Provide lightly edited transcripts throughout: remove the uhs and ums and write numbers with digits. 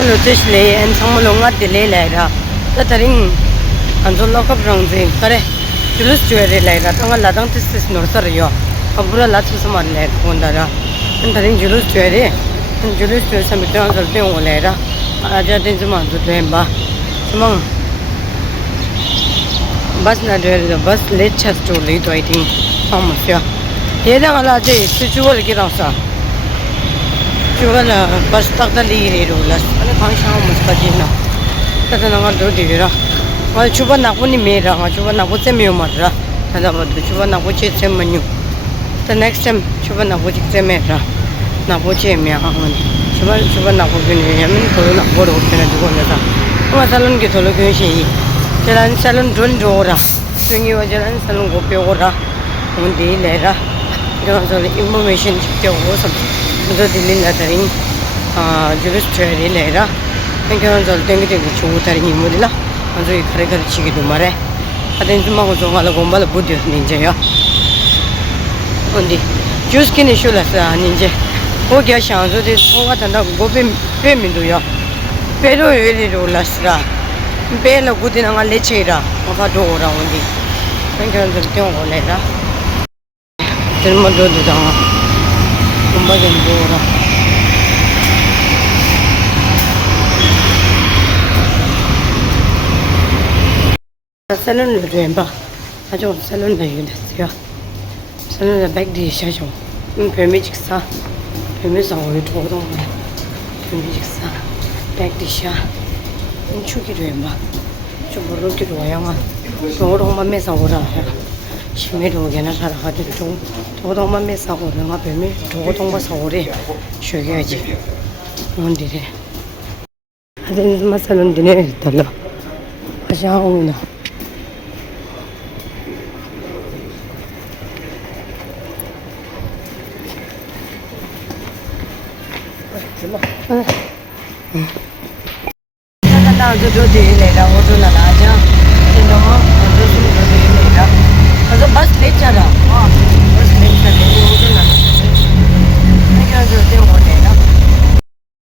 Lotishly and some longer delay later. The ring and the lock of round thing. Correct. To lose to a later. Tonga Ladang is Northario. Abura Latu Saman led Wondara. And the ring Julus to a day. And Julus to some returns of the later. I just didn't want to remember. Among bus not the bus late chest to lead waiting. How much? Here are a large situal get outside. Jual bus tak dah lihat rulas. Ada khangsha muskajina. Tadi nangal dua dia. Kalau cuba nak pun ni merah, cuba nak pun semiu marah. Ada apa? Cuba nak pun cek semiu. The next time cuba nak pun cek merah. Nak pun cek merah. Cuba nak pun ni. Yamin kalau nak bodoh kena juga nada. Orang salon kita lo kena sih. Jalan salon dua orang. Sungi jalan salon kopi orang. Mundi lera. Jangan salon information cek orang सब. तो दिल्ली लातरिंग जुलूस चढ़े लेरा इनके हम चलते हैं कि देखो चुप उतरिंग मुझला हम जो इखरे घर चिकी तुम्हारे अरे इन तुम्हारे जो वाला गोंबाला बुद्धि निंजे या उन्दी जूस की निशुल ऐसा निंजे वो क्या शांत होते सोगा था ना गोबे पे मिलूँ या पेरो ये रोला सरा पे लोगों दिन आंगा ले चेरा वहाँ डोरा उन्दी इनके हम चलते हैं वो लेरा दिन में दो Danga Kumbagan dora. Salon le remba. Ajo salon le yulasya. Salon le back di shajo. Permit sa. Permit sa wo to dong. Permit sa. Back di sha. Inchu ki remba. Chuboro ki royanga. Doro ma me sa ora. 심해도 괜찮아 살아가지고 좀 도동만 매사고 내가 뱀이 도동만 사오래 쉬어야지 뭔디래 하든 마살은 되네 달라 하샤오나 나 저도 되래라 오도나 나자 너무 저도 되래라 Also bus late chara. Bus late chara. वो तो ना. मैं क्या जोते हो ना.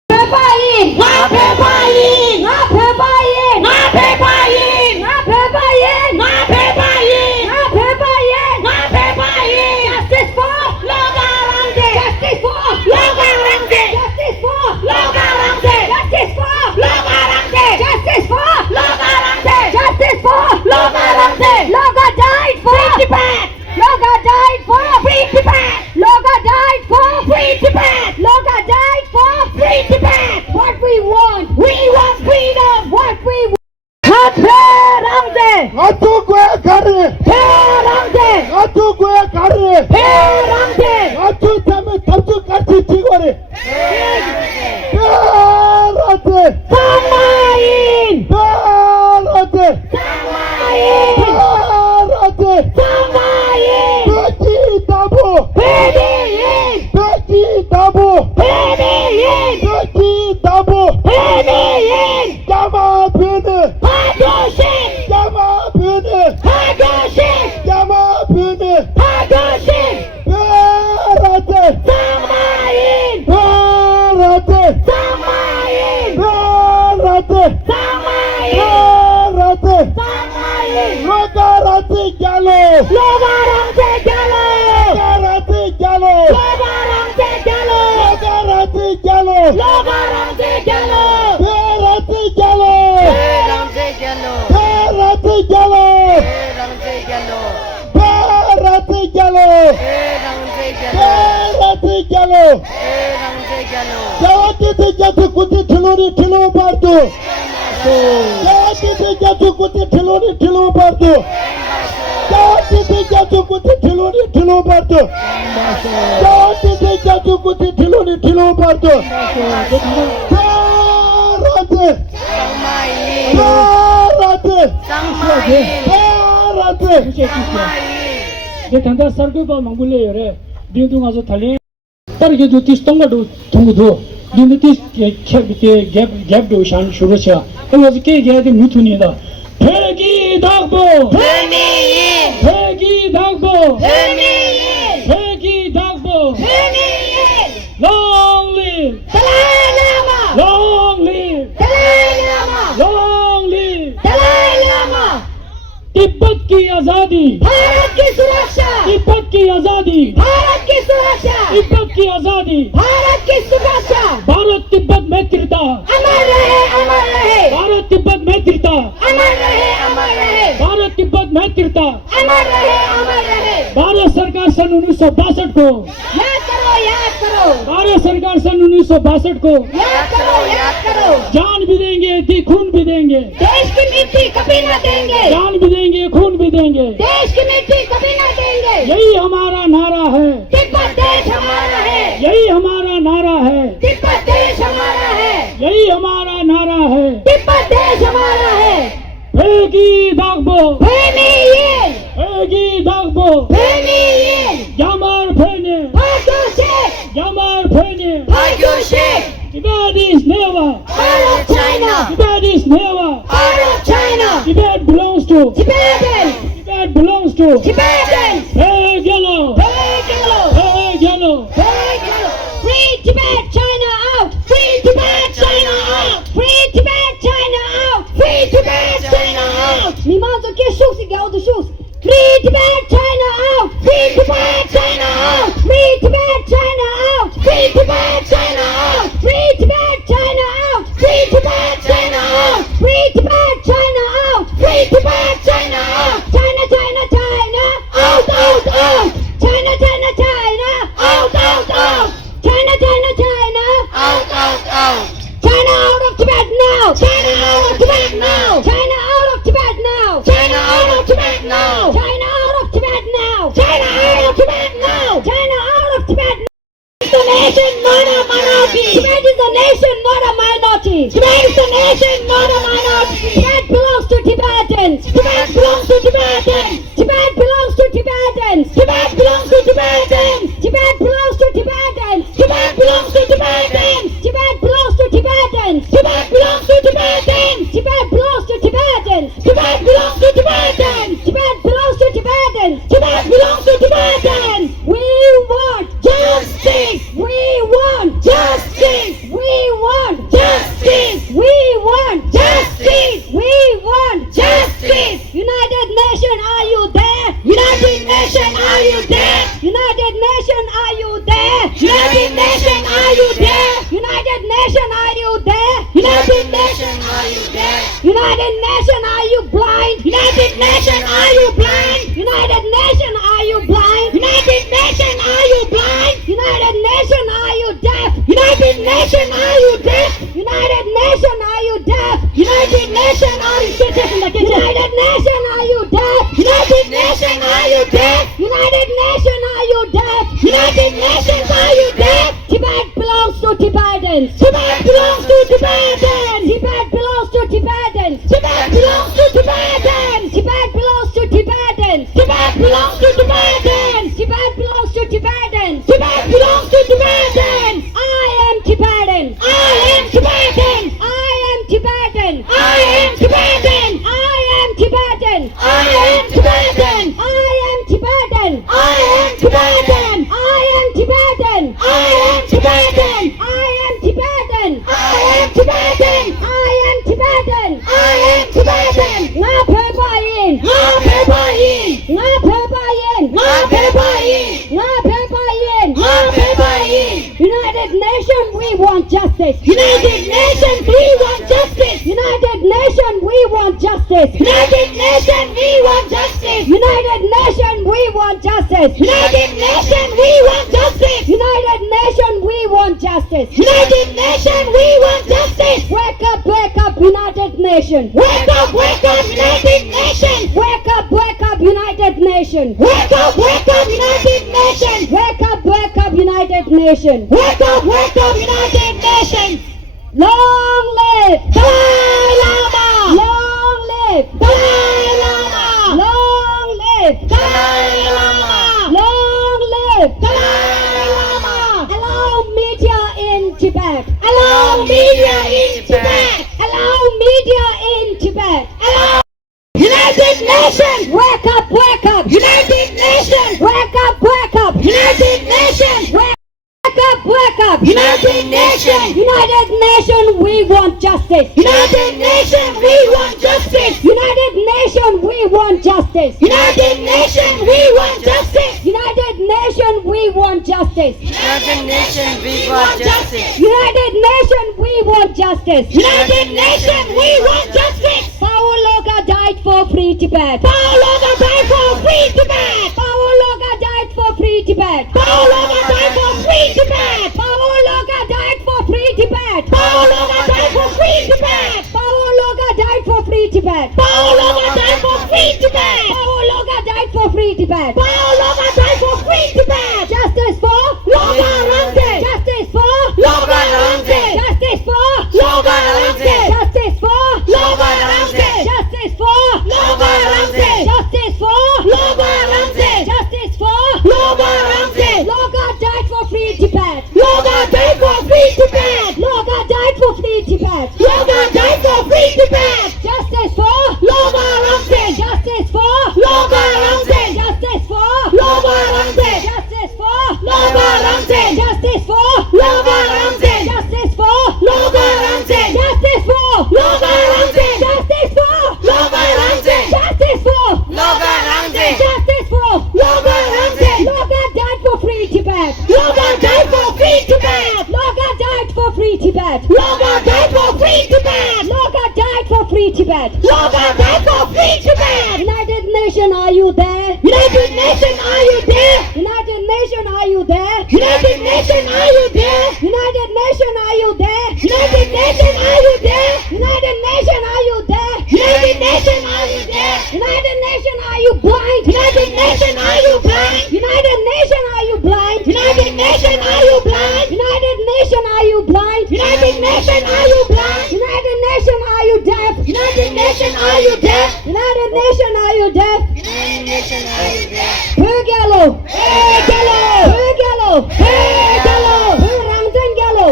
Pepain, na pepain, na pepain, na pepain, na pepain, na pepain, na pepain, na pepain. Justice for Logarangde. Justice for Logarangde. Justice for Logarangde. Justice for Logarangde. Justice for Logarangde. Justice for Logarangde. Loga died for free Tibet. Loga died for free Tibet. Loga died for free Tibet. Loga died for free Tibet. What we want freedom. What we want. Perangde. Atu gue kare. Perangde. Atu gue kare. Perangde. Atu tame tabju kati tigore. Perate. Samain. Perate. Samain. Perate. Samain. Beki tabu. Pediin. Beki tabu. Pediin. Beki tabu. Pediin. Jama bini. Hadoshin. Jama bini. Hadoshin. Jama bini. Hadoshin. Perate. Samain. Perate. Samain. Perate. Samain. Perate. Samain. Logarate jalo. Logarangde jalo. Logarate jalo. Logarangde jalo. Logarate jalo. Logarangde jalo. Perate jalo. Ramse jalo. Perate jalo. Ramse jalo. Perate jalo. Ramse jalo. Perate jalo. Ramse jalo. Jawati te jatu kuti thilori thilu bardu. Jawati te jatu kuti thilori thilu bardu. Jawati te jatu kuti thilori thilu bardu. Jawati te jatu kuti thilori thilu bardu. Perate. Perate. Perate. ये धंधा सरके पर मंगुले रे दिन तो गाजो थाले पर ये जो तीस तंग दो तुम दो दिन तो तीस के गैप दो शान शुरू से तो वो के गया तो मुथुनी दा फेगी दागबो फेगी दागबो फेगी दागबो ला तिब्बत की आजादी, भारत की सुरक्षा, तिब्बत की आजादी, भारत की सुरक्षा, तिब्बत की आजादी, भारत की सुरक्षा, भारत तिब्बत मैत्रिता, अमर रहे, अमर रहे, भारत तिब्बत मैत्रिता, अमर रहे, अमर रहे, भारत तिब्बत मैत्रिता। अमर रहे, अमर रहे। भारत सरकार सन 1962 को, याद करो, याद करो, भारत सरकार सन 1962 को याद करो, याद करो। जान भी देंगे, खून भी देंगे, देश की मिट्टी कभी न देंगे, जान भी देंगे, खून भी देंगे। देश की मिट्टी कभी न देंगे। यही हमारा नारा है, तिब्बत देश हमारा है, यही हमारा नारा है, तिब्बत देश हमारा है, यही हमारा नारा है। तिब्बत देश हमारा है। Peggy Dagbo, Feminin, Peggy Dagbo, feminin, Yamar Pene, Pakistan, Yamar Pene. Pakistan, Tibet is never, Arab China, Tibet is never. Arab China, Tibet belongs to, Tibetans, Tibet belongs to. Tibetans, Peg yellow, Peg yellow, Peg yellow. Peg yellow. Free Tibet, China out. Free Tibet, China out. Free Tibet, China out. Free Tibet, China out. 你们这给休息给我的休息。Free Tibet, China out. Free Tibet, China out. Free Tibet, China out. Free Tibet, China out. Free Tibet, China out. Free Tibet, China out. Free Tibet, China out. Free Tibet, China out. China, China, China. Out, out, out. China, China, China. Out, out, out. China, China, China. Out, out, out. China out of Tibet now. China out of Tibet now. China out of Tibet now. China out of Tibet now. China out of Tibet now. China out of Tibet now. China out of Tibet. It's a nation, not a minority. Tibet is a nation, not a minority. Tibet is a nation, not a minority. Tibet belongs to Tibetans. Tibet belongs to Tibetans. Tibet belongs to Tibetans. Tibet belongs to Tibetans. Tibet belongs to Tibetans. Tibet belongs to Tibetans. Tibet belongs to Tibetans. Tibet belongs to Tibetans. Tibet belongs to Tibetans. Tibet belongs to Tibetans. Tibet belongs to Tibetans. Tibet belongs to Tibetans. We want justice. We want justice. We want justice. We want justice. We want justice. United Nations, are you there? United Nations, are you there? United Nations, are you there? United Nations, are you there? United Nations, are you there? United Nations, are you there? United Nations, are you blind? United Nations, are you blind? United Nations, are you blind? United Nations, are you blind? United Nations, are you deaf? United Nations, are you deaf? United Nations, are you deaf? United Nations, are you United Nations, are you deaf? United Nations, are you deaf? United Nations, are you deaf? United Nations, are you deaf? Tibet belongs to Tibetans. Tibet belongs to Tibetans. Tibet belongs to Tibetans. Tibet belongs to Tibetans. Tibet belongs to Tibetans. Tibet belongs to Tibetans. Tibet belongs to Tibetans. Tibet belongs to Tibetans. I am Tibetan. I am Tibetan. I am Tibetan. I am Tibetan. I am Tibetan. I am Tibetan. I am Tibetan. I am Tibetan. I am Tibetan. I am Tibetan. I am Tibetan. I am Tibetan. I am Tibetan. I am Tibetan. Nga Pepayin. Nga Pepayin. Nga Pepayin. Nga Pepayin. Nga Pepayin. Nga Pepayin. United Nations, we want justice. United Nations, we want justice. United Nations, we want justice. United Nations, we want justice. United Nations, we want justice. United Nations, we want justice. United Nations, we want justice. United Nations, we want justice. Wake up, United Nations. Wake up, United Nations. Wake up, United Nations. Wake up, United Nations. Wake up, United Nations. Wake up, United Nations. Long live Dalai Lama. Long live Dalai Lama. Long live Dalai Lama. Long live Dalai Lama. Allow media in Tibet. Allow media in Tibet. Allow media in Tibet. Allow United Nations. Wake up, United Nations. Wake up, United Nations. Wake up, United Nations. United Nations, we want justice. United Nations, we want justice. United Nations, we want justice. justice. United Nations, we want justice. United Nations, we want justice. United Nations, we want justice. United Nations, we want justice. United Nations, we want justice. Paul Loga died for free Tibet. Paul Loga died for free Tibet. Paul Loga died for free Tibet. Paul Loga died for free Tibet. Paul Loga died for free Tibet. Paul Loga died for free Tibet. Paul Loga died for free Tibet. Paul Loga died for free Tibet. Paul Loga died for free Tibet. Paul Loga died for free Tibet. Justice for Loga Ramde. Justice for Loga Ramde. Justice for Loga Ramde. Justice for Loga Ramde. Justice for Loga Ramde. Justice for Loga Ramde. Justice for Loga Ramde. Loga died for free Tibet. Loga died for free Tibet. Loga died for free Tibet. Loga died for free Tibet. Justice for Loga Ramde. Justice for Loga Ramde. Justice for Loga Ramde. Justice for Loga Ramde. Justice for Loga Ramde. Justice for Loga Ramde. Justice for Loga Ramde. Justice for Loga Ramde. Justice for Loga Ramde. Justice for Loga Ramde. Loga died for free Tibet. Loga died for free Tibet. Loga died for free Tibet. Loga died for free Tibet. Loga died for free Tibet. Loga died for free Tibet. United Nations, are you there? United Nations, are you there? United Nations, are you there? United Nations, are you there? United Nations, are you there? United Nations, are you there? United Nations, are you there? United Nations, are you there? United Nations, are you blind? United Nations, are you blind? United Nations, are you blind? United Nations, are you blind? United Nations, are you blind? United Nations, are you blind? United Nations, are you deaf? United Nations, are you deaf? United Nations, are you deaf? United Nations, are you there? Pugalo, Pugalo, Pugalo, Pugalo, Purangten Gallo,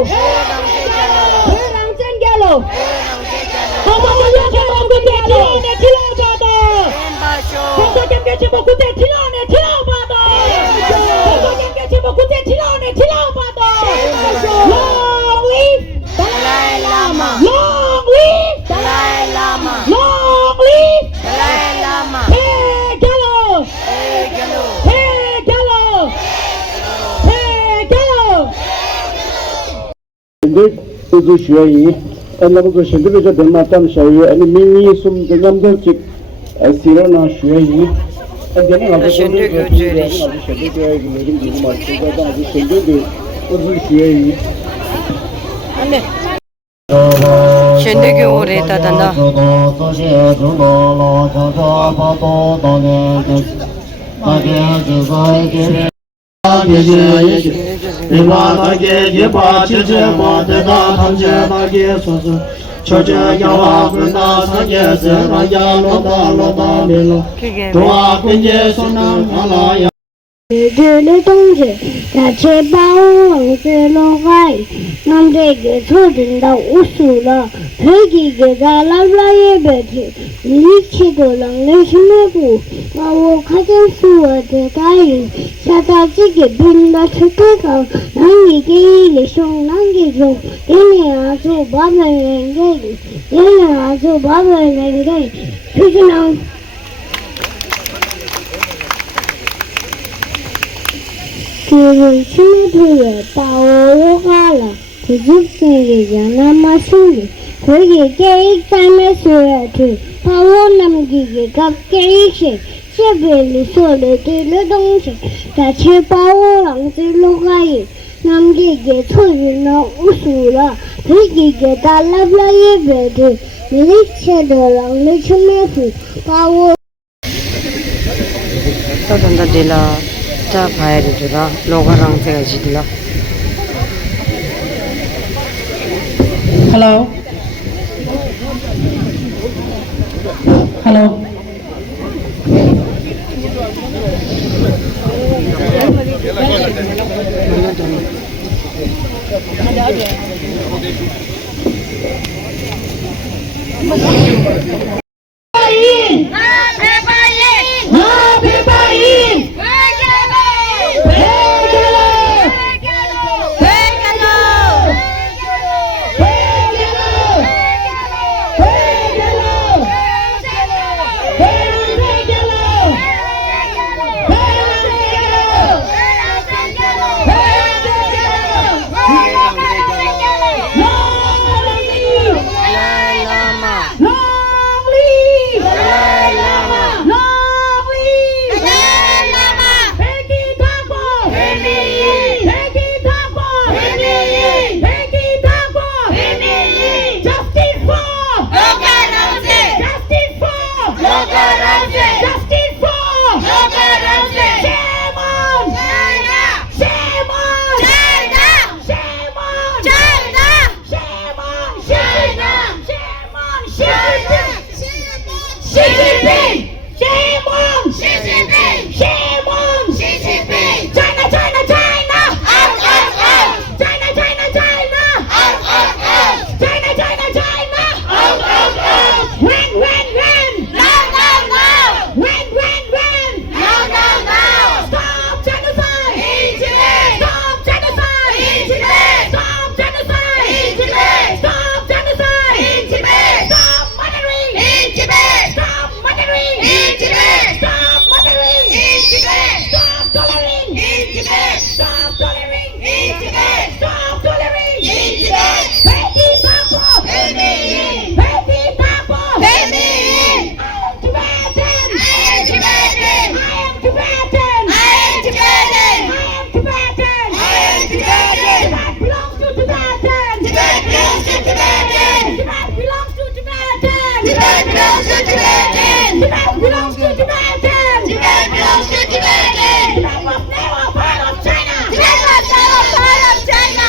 Purangten Gallo. Hamamaya Chamangute Tilone Tilabada. Kutakenke Chimokute Tilone Tilabada. Kutakenke Chimokute Tilone Tilabada. Long live Dalai Lama. Long live Dalai Lama. Long live Dalai Lama. Pugalo. Hey, hello. Hey, Gallo! Hey, Gallo! 都是学医，那么个现在这个嘛，当小学，那民医送的俺们这，虽然那学医，现在那个现在个现在个那个嘛，现在当是现在的都是学医。 안돼. 현대교 오래 따단다. 그게 这的东西，他却把我往这落海，俺这个错真的无数了，可以给他拉拉也别听，力气多让人什么不？把我看见是我的答应，下他这个病把车给搞，让你给你送，让你送，给你啊送800元给你，给你啊送800元给你，就是那。 그를 심어두려 따오로 가라 부집승이 야나마 승리 거기에 익삼의 수야들 파워 남기게 각계이시 세벨리 소리들을 동시 같이 파워랑들로 가이 남기게 소리나 우수라 거기에 달라블라 예배들 미리체들랑 내춤에서 파워 따단다 딜라. 자 봐야 되더라. 로가랑 제가 지들라. Hello. Hello. Tibet belongs to Tibetans. Tibet belongs to Tibetans. Tibet belongs to Tibetans. Tibet was never part of China. Tibet was never part of China.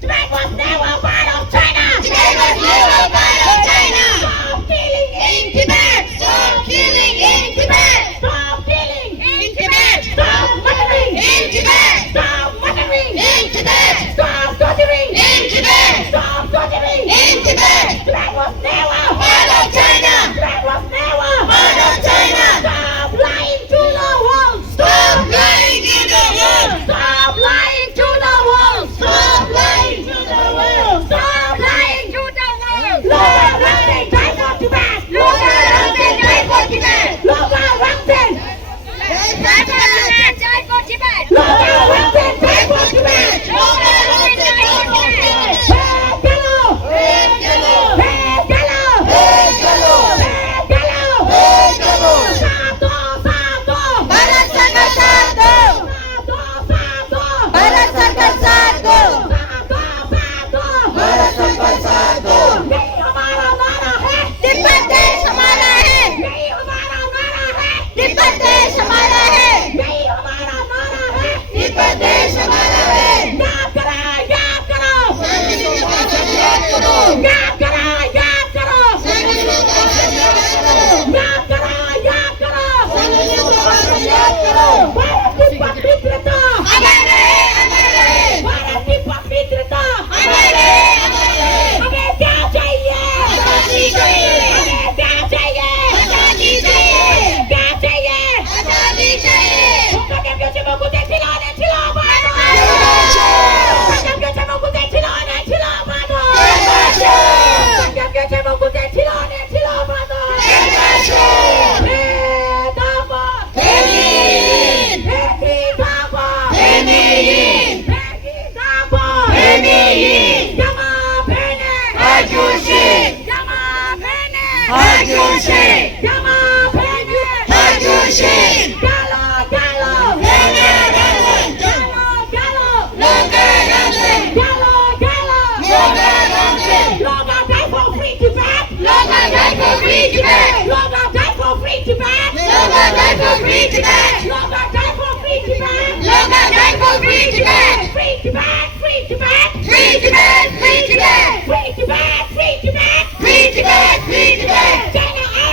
Tibet was never part of China. Tibet was never part of China. Stop killing in Tibet. Stop killing in Tibet. Stop killing in Tibet. Stop murdering in Tibet. Stop murdering in Tibet. Stop torturing in Tibet. Stop torturing in Tibet. Tibet was never part of China. Tibet was never part of China. Stop lying to the world. Stop lying to the world. Stop lying to the world. Stop lying to the world. Stop lying to the world. Loga Ramsen, die for Tibet. Loga Ramsen, die for Tibet. Loga Ramsen, die for Tibet. Loga Ramsen, die for Tibet. Loga Ramsen, die for Tibet. Hey, Gallo! Hey, Gallo! Hey, Gallo! Hey, Gallo! Hey, Gallo! Sato, Sato! Bharat Sarkar Sato! Sato, Sato! Bharat Sarkar Sato! Sato, Sato! Bharat Sarkar Sato! नहीं हमारा नारा है तिब्बत देश हमारा है नहीं हमारा नारा है तिब्बत देश हमारा है नहीं हमारा नारा है तिब्बत देश हमारा है याद करो याद करो याद करो याद करो याद करो भारत की पवित्रता अमर रहे भारत की पवित्रता अमर रहे हमें क्या चाहिए आजादी चाहिए हमें क्या चाहिए आजादी चाहिए क्या चाहिए आजादी चाहिए पंजाब के चमो को खिलाने खिला मारो पंजाब के चमो को खिलाने खिला मारो पंजाब के चमो को खिलाने खिला मारो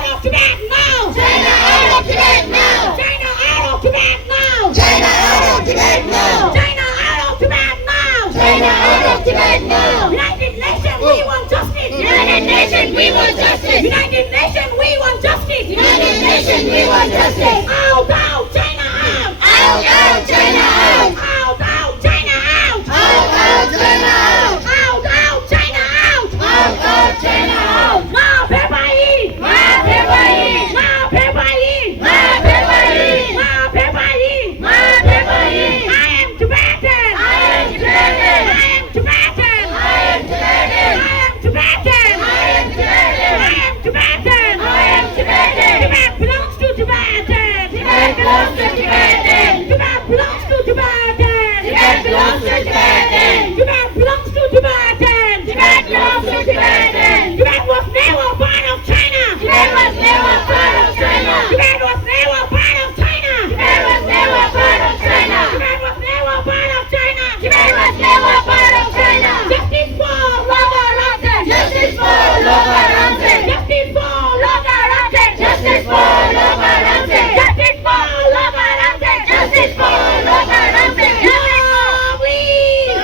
China out of Tibet now! China out of Tibet now! China out of Tibet now! China out of Tibet now! China out of Tibet now! China out of Tibet now! United Nations, we want justice! United Nations, we want justice! United Nations, we want justice! United Nations, we want justice! Out, out, China out! Out, out, China out! Out, out, China out! Out, out, China out! Out, out, China out! Out, out, China out! माफ है भाई! माफ है भाई! माफ है भाई! माफ है भाई! माफ है भाई! माफ है भाई! I am Tibetan! I am Tibetan! I am Tibetan! I am Tibetan! I am Tibetan! I am Tibetan! I am Tibetan! I am Tibetan! Tibet belongs to Tibetan! Tibet belongs to Tibetan! Tibet belongs to Tibetan! Tibet belongs to Tibetan! Tibet belongs to Tibetan! Tibet belongs to Tibetan! Tibet was never part of China! Tibet was never part of China! Tibet was never part of China! Tibet was never part of China! Tibet was never part of China! Tibet was never part of China! Justice for Loga Ramsen! Justice for Loga Ramsen! Justice for Loga Ramsen! Justice for Loga Ramsen! Justice for Loga Ramsen! Justice for Loga Ramsen! Long live!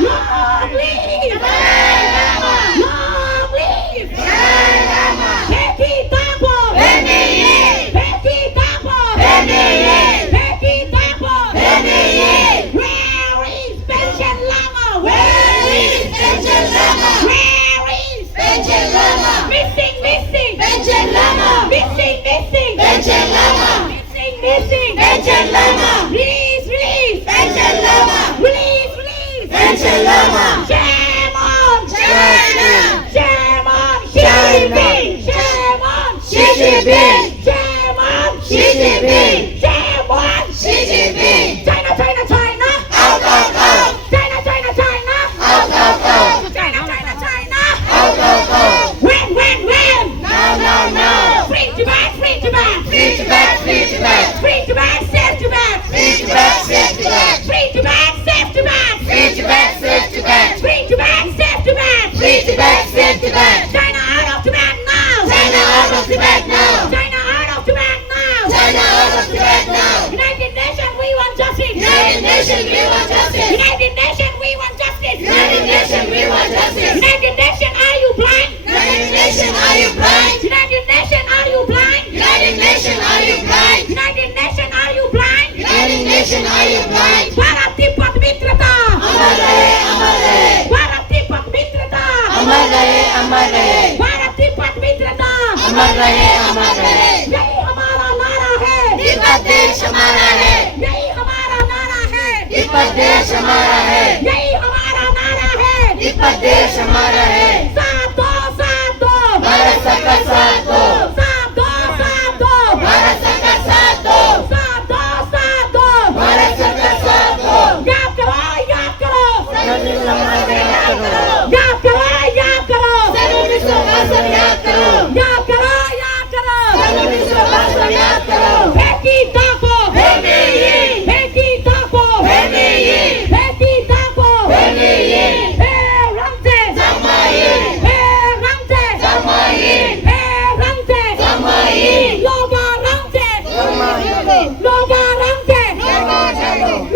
Long live! Long live! Peki Tapo! Peki Tapo! Peki Tapo! Where is Pension Lama? Where is Pension Lama? Where is Pension Lama? Missing, missing! Pension Lama! Missing, missing! Pension Lama! Missing, missing! Pension Lama! Release, release! Pension Lama! Release, release! Pension Lama! Shame on China! Shame on Xi Jinping! Shame on Xi Jinping! Shame on Xi Jinping! Shame on Xi Jinping! China, China, China! Out, out, out! China, China, China! Out, out, out! China, China, China! Out, out, out! When Tibet now. China out of Tibet now. China out of Tibet now. United Nations, we want justice. United Nations, we want justice. United Nations, we want justice. United Nations, we want justice. United Nations, are you blind? United Nations, are you blind? United Nations, are you blind? United Nations, are you blind? United Nations, are you blind? United Nations, are you blind? Bharat Tibet मित्रता अमर रहे, अमर रहे. भारत तिब्बत मित्रता अमर रहे, अमर रहे. भारत तिब्बत मित्रता अमर रहे, अमर रहे. यही हमारा नारा है. तिब्बत देश हमारा है. यही हमारा नारा है. तिब्बत देश हमारा है. यही हमारा नारा है. तिब्बत देश हमारा है. साथ दो, साथ दो. भारत सरकार साथ दो. साथ दो, साथ दो. भारत सरकार साथ दो. साथ दो, साथ दो. भारत सरकार साथ दो. याद करो, याद करो. याद करो, याद करो. याद करो. याद करो, याद करो. याद करो. बेटी ताको. बेटी ताको. बेटी ताको. रंगते. रंगते. रंगते. लोगा रंगते. लोगा रंगते.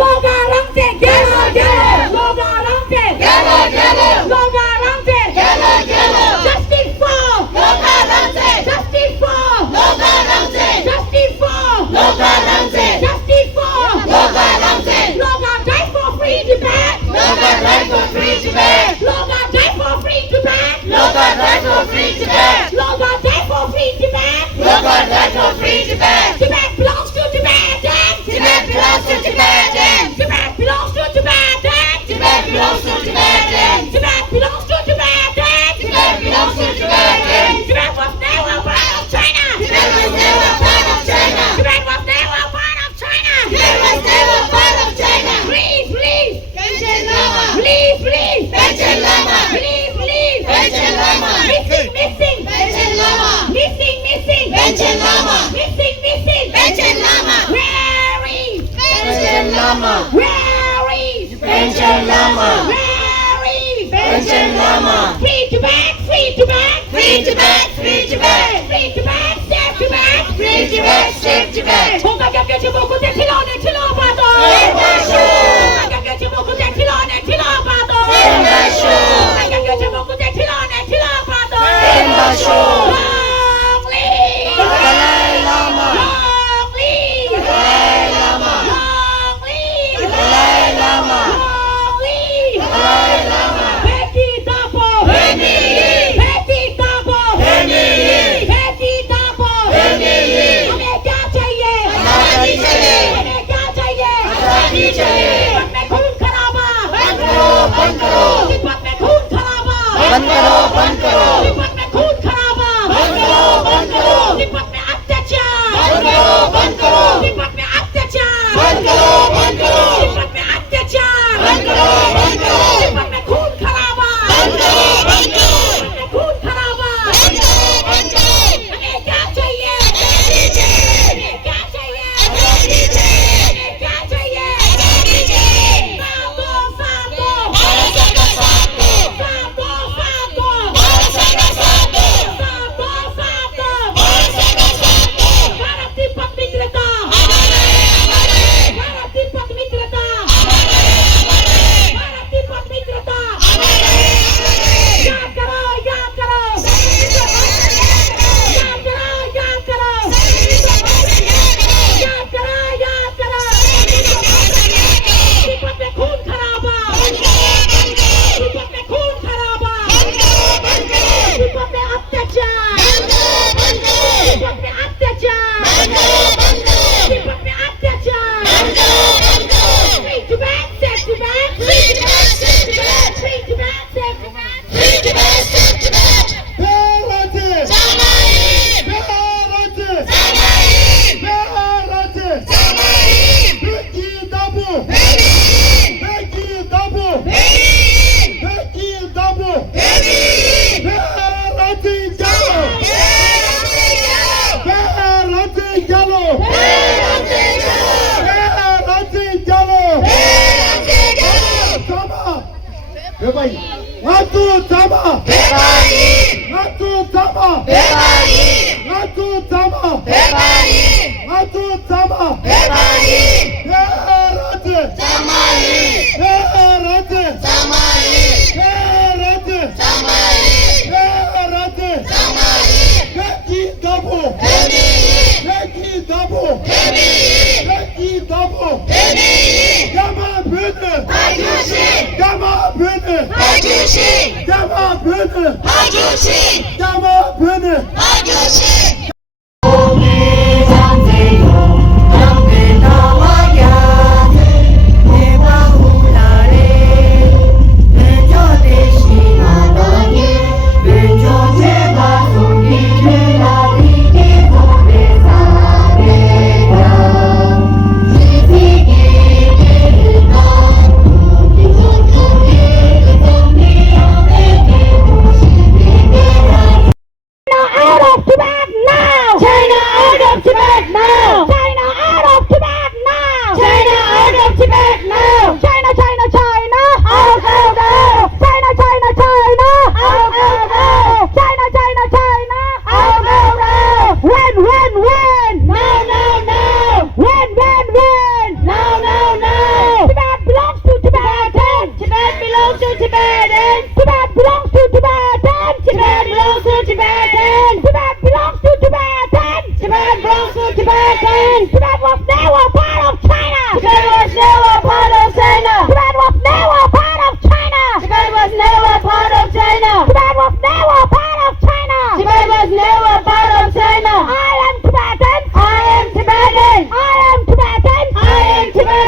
लोगा रंगते. गेलो गेलो. लोगा रंगते. गेलो गेलो. लोगा रंगते. गेलो गेलो. Justice for. लोगा रंगते. Justice for. लोगा रंगते. Justice for. लोगा रंगते. Justice for. लोगा रंगते. लोगा die for free Tibet. लोगा die for free Tibet. लोगा die for free Tibet. लोगा die for free Tibet. लोगा die for free Tibet. लोगा die for free Tibet. Tibet belongs to Tibetans. Tibet belongs to Tibetans. Tibet belongs to Tibetans. Tibet belongs to Tibetans. Tibet belongs to Tibetans. Tibet belongs to Tibetans. Tibet was never part of China. Tibet was never part of China. Tibet was never part of China. Tibet was never part of China. Please, please. Panchen Lama. Please, please. Panchen Lama. Please, please. Panchen Lama. Missing, missing. Panchen Lama. Missing, missing. Panchen Lama. Missing, missing. Panchen Lama. Where is Panchen Lama? Where is Panchen Lama? Where is Panchen Lama? Free Tibet, free Tibet, free Tibet, free Tibet, free Tibet, save Tibet, free Tibet, save Tibet. 뭔가 겹겹이 먹고대 틀어내 틀어봐도. 뭔가 겹겹이 먹고대 틀어내 틀어봐도. 뭔가 겹겹이 먹고대 틀어내 틀어봐도. Long live Dalai Lama. Long live Dalai Lama. Long live Dalai Lama. Long live Dalai Lama. बेटी तापो. बेटी तापो. बेटी तापो. हमें क्या चाहिए? आजादी चाहिए. हमें क्या चाहिए? आजादी चाहिए. तिब्बत में खून खराबा. बंद करो, बंद करो. तिब्बत में खून खराबा. बंद करो, बंद करो. तिब्बत में खून खराबा. बंद करो, बंद करो. तिब्बत में अत्याचार. बंद करो, बंद करो. तिब्बत में अत्याचार. बंद करो, बंद करो. तिब्बत में अत्याचार. बंद करो, बंद करो. तिब्बत में खून खराबा. बंद करो, बंद करो. तिब्बत में खून खराबा. बंद करो, बंद करो. हमें क्या चाहिए? आजादी चाहिए. हमें क्या चाहिए? आजादी चाहिए. हमें क्या चाहिए? आजादी चाहिए. साथ दो, साथ दो. भारत सरकार साथ दो. साथ दो, साथ दो. भारत सरकार साथ दो. साथ दो, साथ दो. भारत सरकार साथ दो. भारत तिब्बत मित्रता अमर रहे, अमर रहे. भारत तिब्बत मित्रता अमर रहे, अमर रहे. भारत तिब्बत मित्रता अमर रहे, अमर रहे. याद करो, याद करो. याद करो, याद करो. याद करो, याद करो. तिब्बत में खून खराबा. तिब्बत में खून खराबा. तिब्बत में अत्याचार. तिब्बत में अत्याचार. तिब्बत में अत्याचार. Free Tibet, save Tibet. Free Tibet, save Tibet. Free Tibet, save Tibet. Free Tibet, save Tibet. Bharat Samayin. Bharat Samayin. Bharat Samayin. बेटी दाबो. Benin. बेटी दाबो. Benin. बेटी दाबो. Benin. भारत जाओ. भारत चलो. भारत चलो. sama. Bebai. Ngatu sama. Ngatu sama. Atu Sama. Rajya. Rajya. Rajya. Dabo. Gama Bühne. Gama Bühne. Tibet was never part of China. Tibet was never part of China. Tibet was never part of China. Tibet was never part of China. Tibet was never part of China. Tibet was never part of China. I am Tibetan. I am Tibetan. I am Tibetan. I am Tibetan. I am Tibetan.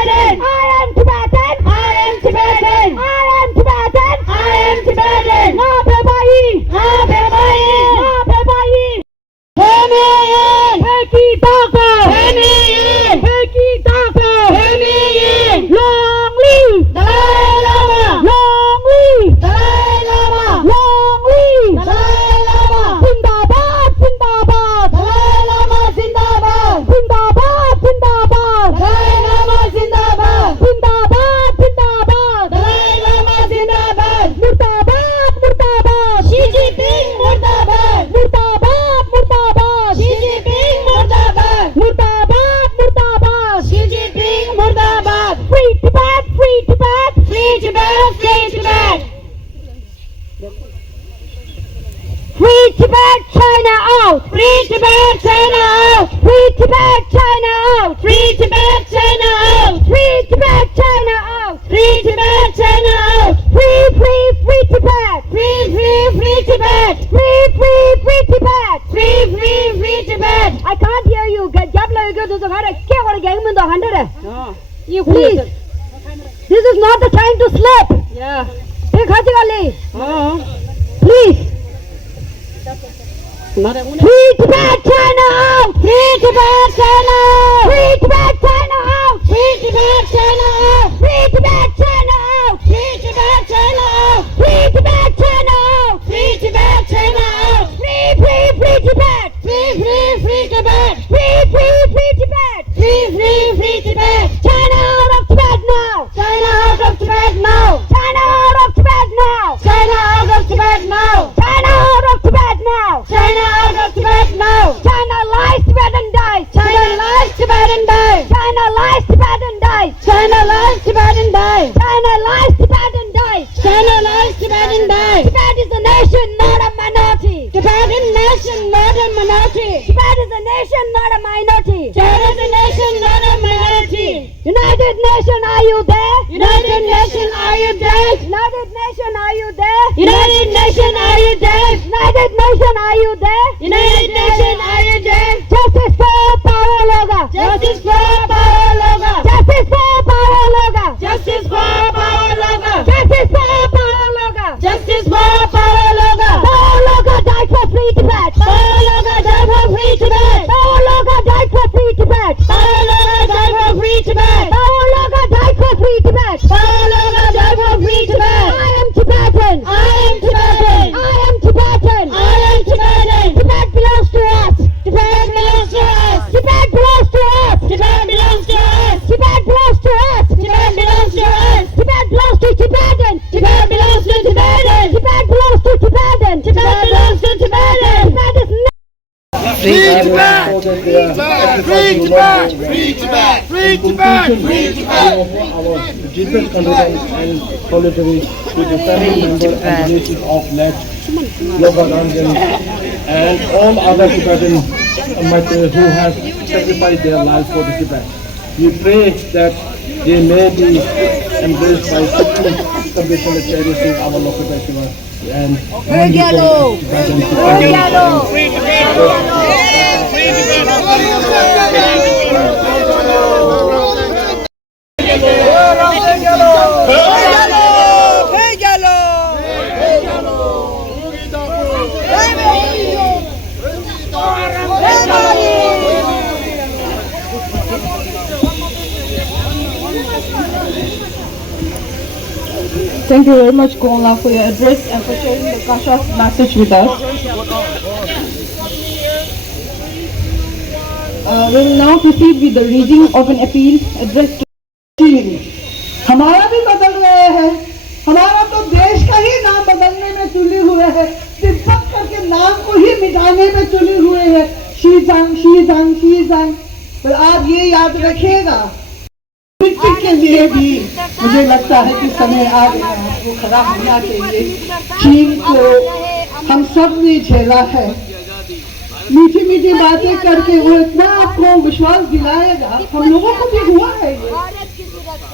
I am Tibetan. I am Tibetan. I am Tibetan. Na Bebai. Na Bebai. Na Bebai. Heki Taka. Heki Taka. Long live Dalai Lama. Long live Dalai Lama. Long live Dalai Lama. Zindabad, Zindabad. Dalai Lama Zindabad. Zindabad, Zindabad. Dalai Lama Zindabad. Zindabad, Zindabad. Dalai Lama Zindabad. Murdabad, Murdabad. Xi Jinping Murdabad. Murdabad, Murdabad. Xi Jinping Murdabad. Murdabad, Murdabad. Xi Jinping Murdabad. Free Tibet, free Tibet. Free Tibet, free Tibet. Free Tibet, China out. Free Tibet, China out. Free Tibet, China out. Free Tibet, China out. Free Tibet, China out. Free Tibet, China out. Free, free, free Tibet. Free, free, free Tibet. Free, free, free Tibet. Free, free, free Tibet. I can't hear you. You please. This is not the time to sleep. Yeah. Please. Not a Free Tibet, China out! Free Tibet, China out! Free Tibet, China out! Free Tibet, China out! Free Tibet, China out! Free Tibet, China out! Free Tibet, China out! Free Tibet, China out! Free, free, free Tibet! Free, free, free Tibet! Free, free, free Tibet! Free, free, free Tibet! China out of Tibet now! China out of Tibet now! China out of Tibet now! China out of Tibet now! China out of Tibet now! China out of Tibet now! China lies, Tibetan dies! China lies, Tibetan dies! China lies, Tibetan dies! China lies, Tibetan dies! China lies, Tibetan dies! China lies, Tibetan dies! Tibet is a nation, not a minority! Tibetan nation, not a minority! Tibet is a nation, not a minority! Tibet is a nation, not a minority! United Nation, are you there? United Nation, are you there? United Nation, are you there? United Nation, are you there? United Nation, are you there? United Nation, are you there? Justice for power loga! Justice for power loga! Justice for power loga! Justice for power loga! Justice for power loga! Justice for power loga! Power loga died for free Tibet! Power loga died for free Tibet! Power loga died for free Tibet! Power loga died for free Tibet! Power loga died for free Tibet! Power loga died for free Tibet! I am Tibetan! I am Tibetan! I am Tibetan! I am Tibetan! Tibet belongs Tibet! Free Tibet! Free Tibet! Free Tibet! Free Tibet! Our deepest condolence and solidarity with the family members and relatives of late Logha Ranjan and all other Tibetan martyrs who have sacrificed their lives for the Tibet. We pray that they may be embraced by supreme compassionate cherishing our local festival and Thank you very much, Kola, for your address and for sharing the Kasha's message with us. We'll now proceed with the reading of an appeal addressed to हमारा भी बदल रहे हैं, हमारा तो देश का ही नाम बदलने में तुले हुए हैं, तिब्बत करके नाम को ही मिटाने में तुले हुए हैं, शीजांग शीजांग शीजांग। पर आप ये याद रखिएगा, मिट्टी के लिए भी मुझे लगता है कि समय आ गया है, वो खड़ा होना चाहिए। चीन को हम सब ने झेला है, मीठी मीठी बातें करके वो इतना आपको विश्वास दिलाएगा, हम लोगों को भी हुआ है ये।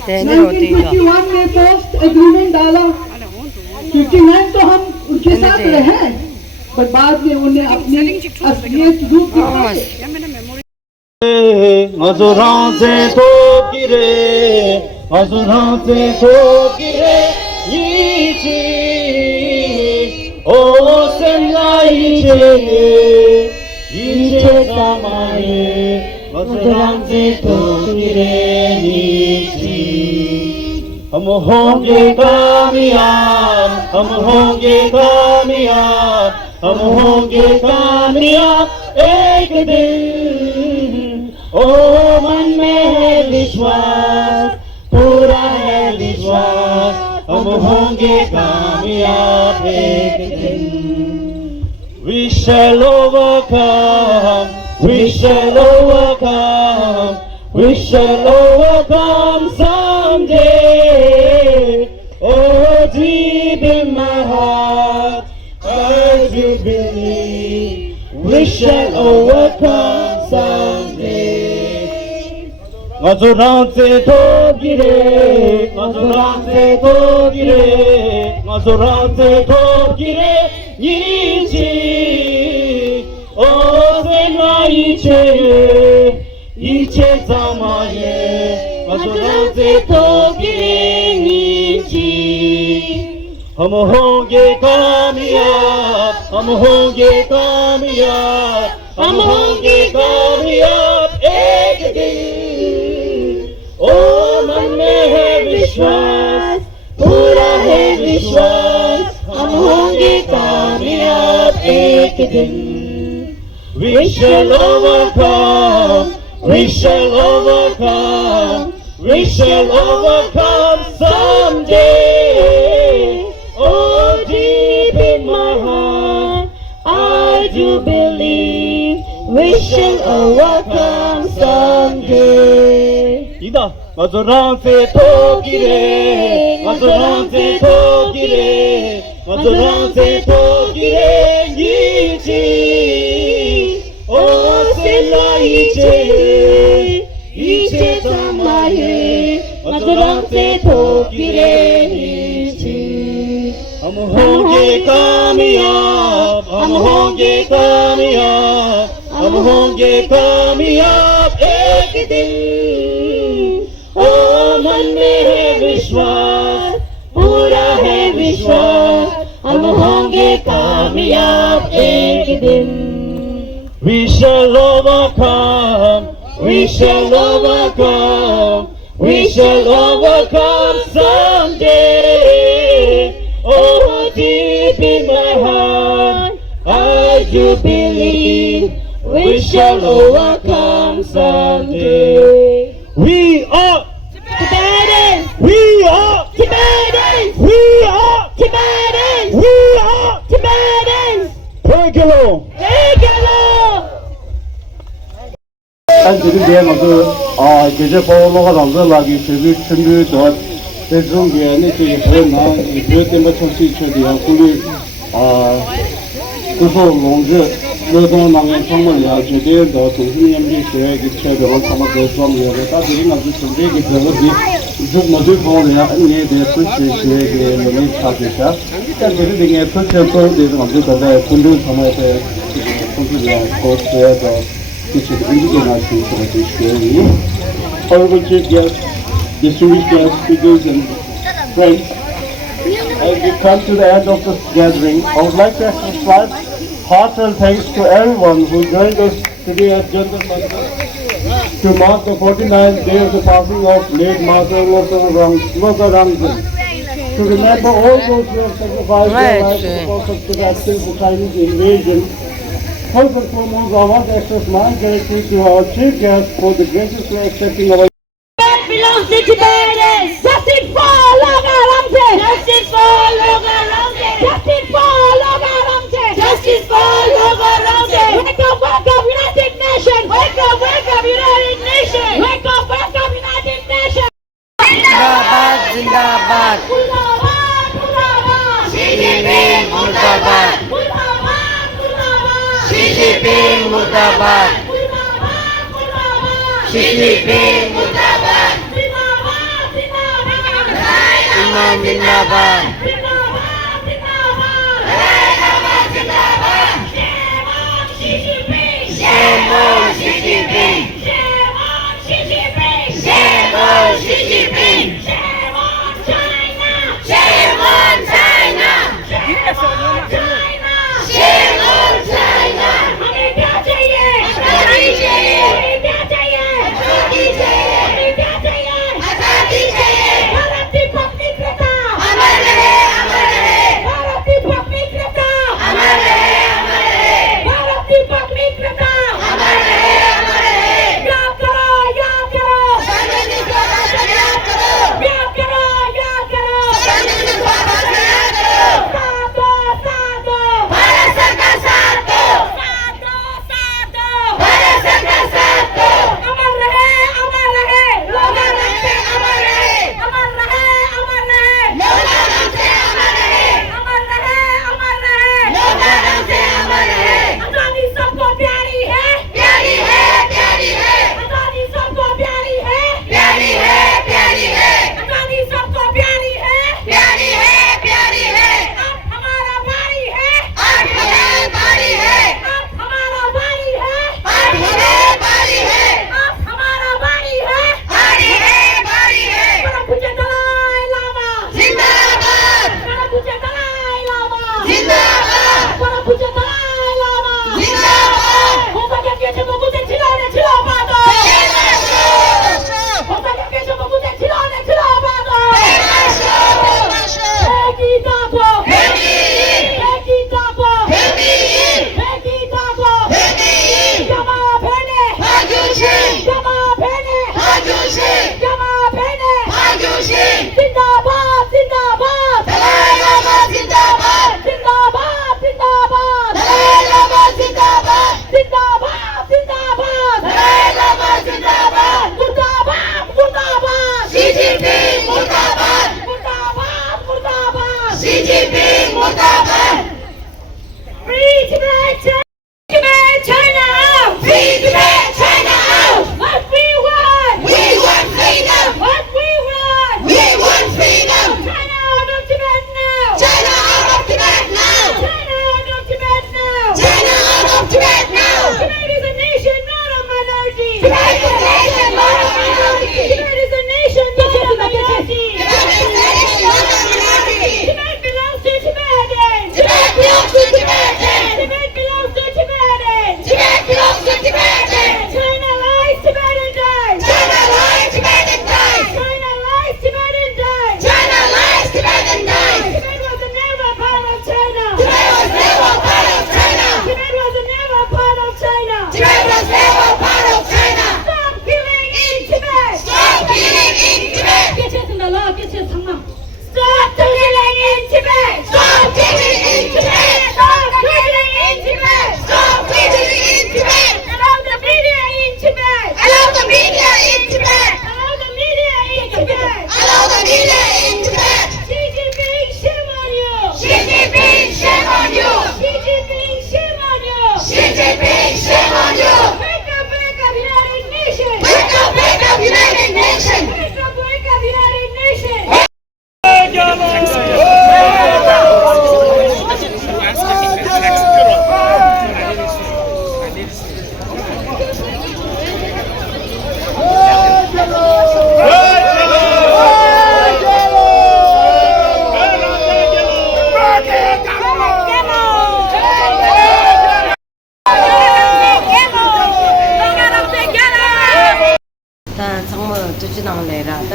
1951 में पोस्ट एग्रीमेंट डाला, 59 तो हम उनके साथ रहे, पर बाद में उन्हें अपनी असलियत रूप दिखाई। Azurante tokire, azurante tokire, ichi, o senaiche, ichi tamae, azurante tokire, ichi. हम होंगे कामयाब, हम होंगे कामयाब, हम होंगे कामयाब एक दिन। ओ मन में है विश्वास, पूरा है विश्वास, हम होंगे कामयाब एक दिन। We shall overcome, we shall overcome, we shall overcome someday. Oh, deep in my heart, I do believe we shall overcome someday. Azurante togire, azurante togire, azurante togire, ichi, oh senaiche, ichi tamaye, azurante togire, ichi. हम होंगे कामयाब, हम होंगे कामयाब, हम होंगे कामयाब एक दिन। ओ मन में है विश्वास, पूरा है विश्वास, हम होंगे कामयाब एक दिन। We shall overcome, we shall overcome, we shall overcome someday. Oh, deep in my heart, I do believe we shall overcome someday. Ida, Azurante togire, Azurante togire, Azurante togire, ichi, oh senaiche, ichi tamaye, Azurante togire, ichi. हम होंगे कामयाब, हम होंगे कामयाब, हम होंगे कामयाब एक दिन। ओ मन में है विश्वास, पूरा है विश्वास, हम होंगे कामयाब एक दिन। We shall overcome, we shall overcome, we shall overcome someday. Oh, deep in my heart, I do believe we shall overcome someday. We are Tibetans! We are Tibetans! We are Tibetans! We are Tibetans! Pegalo! Pegalo! 안들이 되면서 계제 보호가 남자라기 저기 준비 더 대중계는 이제 그러나 이 때문에 정치 처리야 우리 그래서 농지 노동망의 정말이야 저게 더 동심연비 계획이 최대로 참아서 좀 여러 가지 아주 준비가 되어지 좀 모두 보내야 안에 대해서 계획에 문의 찾으셔 그래서 되게 설정도 되는 것도 더 군도 참아서 공부를 고쳐서 কিছু indigenous people honorable chief guests, distinguished guests, speakers and friends, as we come to the end of this gathering, I would like to express heartfelt thanks to everyone who joined us today at Jantar Mandir to mark the 49th day of the passing of late Master Loka Rangzan. To remember all those who have sacrificed their lives for the cause of Tibet since the Chinese invasion. First and foremost, I want to express my gratitude to our chief guest for the graciously accepting our belongs to Tibetans. Justice for Loka Ramse. Justice for Loka Ramse. Justice for Loka Ramse. Justice for Loka Ramse. Wake up, United Nations. Wake up, United Nations. Wake up, United Nations. Zindabad, Zindabad. Murdabad, Murdabad. CCP, Murdabad. Murdabad, Murdabad. CCP, Murdabad. Murdabad, Murdabad. CCP, Zindabad, Zindabad. Imam Zindabad. Zindabad, Zindabad. Shame on CCP. Shame on CCP. Shame on CCP. Shame on CCP. Shame on China. Shame on China. Shame on China. Shame on China. हमें क्या चाहिए? आजादी चाहिए। हमें क्या चाहिए? आजादी चाहिए। हमें क्या चाहिए? आजादी चाहिए। भारत की पवित्रता अमर रहे, अमर रहे। भारत की पवित्रता अमर रहे, अमर रहे। भारत की पवित्रता अमर रहे, अमर रहे। याद करो, याद करो, गांधी को भाषण याद करो। याद करो, याद करो, गांधी को भाषण याद करो। साथ दो, साथ दो, भारत सरकार साथ दो। साथ दो, साथ दो, भारत सरकार साथ दो। अमर रहे, अमर रहे, लोगा रंग से अमर रहे। अमर रहे, अमर रहे, लोगा रंग से अमर रहे। अमर रहे, अमर रहे, लोगा रंग से अमर रहे। आजादी सबको प्यारी है, प्यारी है, प्यारी है। आजादी सबको प्यारी है, प्यारी है, प्यारी है। आजादी सबको प्यारी है, प्यारी है, प्यारी है। अब हमारा बारी है, आज हमें बारी है। अब हमारा बारी है, आज हमें बारी है। अब हमारा बारी है, बारी है, बारी है। परम पूज्य दलाई लामा, जिंदाबाद, परम पूज्य दलाई लामा, जिंदाबाद, परम पूज्य दलाई लामा, जिंदाबाद। 호사경계 제목부터 지라네 지라봐도, 호사경계 제목부터 지라네 지라봐도, 백이다보, 백이다보, 백이다보, 야마 베네, 하주신, 야마 베네, 하주신, 야마 베네, 하주신. 진다바, 진다바, 달라이라마 진다바드. 진다바, 진다바, 달라이라마 진다바드. 진다바, 진다바, 달라이라마 진다바드. 무르다바, 무르다바, CCP मुर्दाबाद। 무르다바, 무르다바. CCP मुर्दाबाद। Free Tibet, Tibet, China out! Free Tibet, China out. What we want! We want freedom. What we want! We want freedom. China out of Tibet now! China out of Tibet now. China out of Tibet now! China out of Tibet now. Tibet is a nation, not a minority! Tibet is a nation, not a minority. Tibet is a nation, not a minority! Tibet is a nation, not a minority. Tibet belongs to Tibetans! Tibet belongs to Tibetans. Tibet belongs to Tibetans! Tibet belongs to Tibetans. China lies, Tibetan dies! China lies, Tibetan dies. China lies, Tibetan dies! China lies, Tibetan dies. Tibet was never a part of China! Tibet was never part of China. Tibet was never a part of China! Tibet was never part of China. Stop killing in Tibet! Stop killing in Tibet. Stop killing in Tibet! Stop killing in Tibet. Stop killing in Tibet! Stop killing in Tibet. Allow the media in Tibet!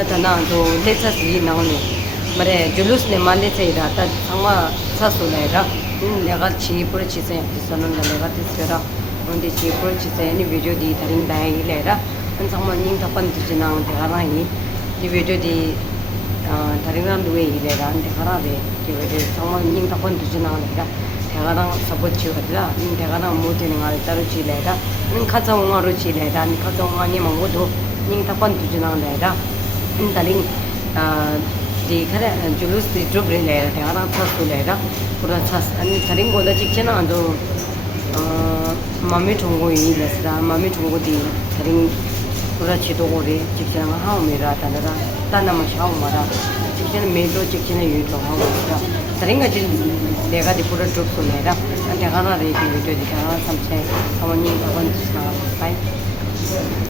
तना तो लेचा सी नाउने मरे जुलूस ने माले से राता संगा सासु लेरा लेगा ची पर चीज़ें किसान ने लेगा तिसरा उनके ची पर चीज़ें नि वीडियो दी तरिंग दाई लेरा उन संगा निंग तपन तुझे नांग देखा ही ये वीडियो दी तरिंग नांग दुए ही लेरा देखा दे ये वीडियो संगा निंग तपन तुझे नांग लेरा देखा ना सब अच्छी होता निंग देखा ना मोटे निंगाल तारु ची लेरा निंग खाचा उंगारु ची लेरा निंग खाचा उंगानी मंगो दो निंग तपन तुझे नांग लेरा इन तरिंग दी खरे जुलूस दी ड्रुप ले लेरा देखा ना था तो लेरा पूरा था अन्य तरिंग बोला चिक्चे ना तो मम्मी ठोंगो ही लसरा मम्मी ठोंगो दी तरिंग पूरा चितो को रे चिक्चे ना हाँ मेरा तानरा ताना मचाओ मरा चिक्चे ना मेलो चिक्चे ना यूँ तो हाँ मरा तरिंग अच्छी लेगा दी पूरा ड्रुप तो लेरा देखा ना रे की वीडियो देखा ना समझे समझने का बंद ना पाए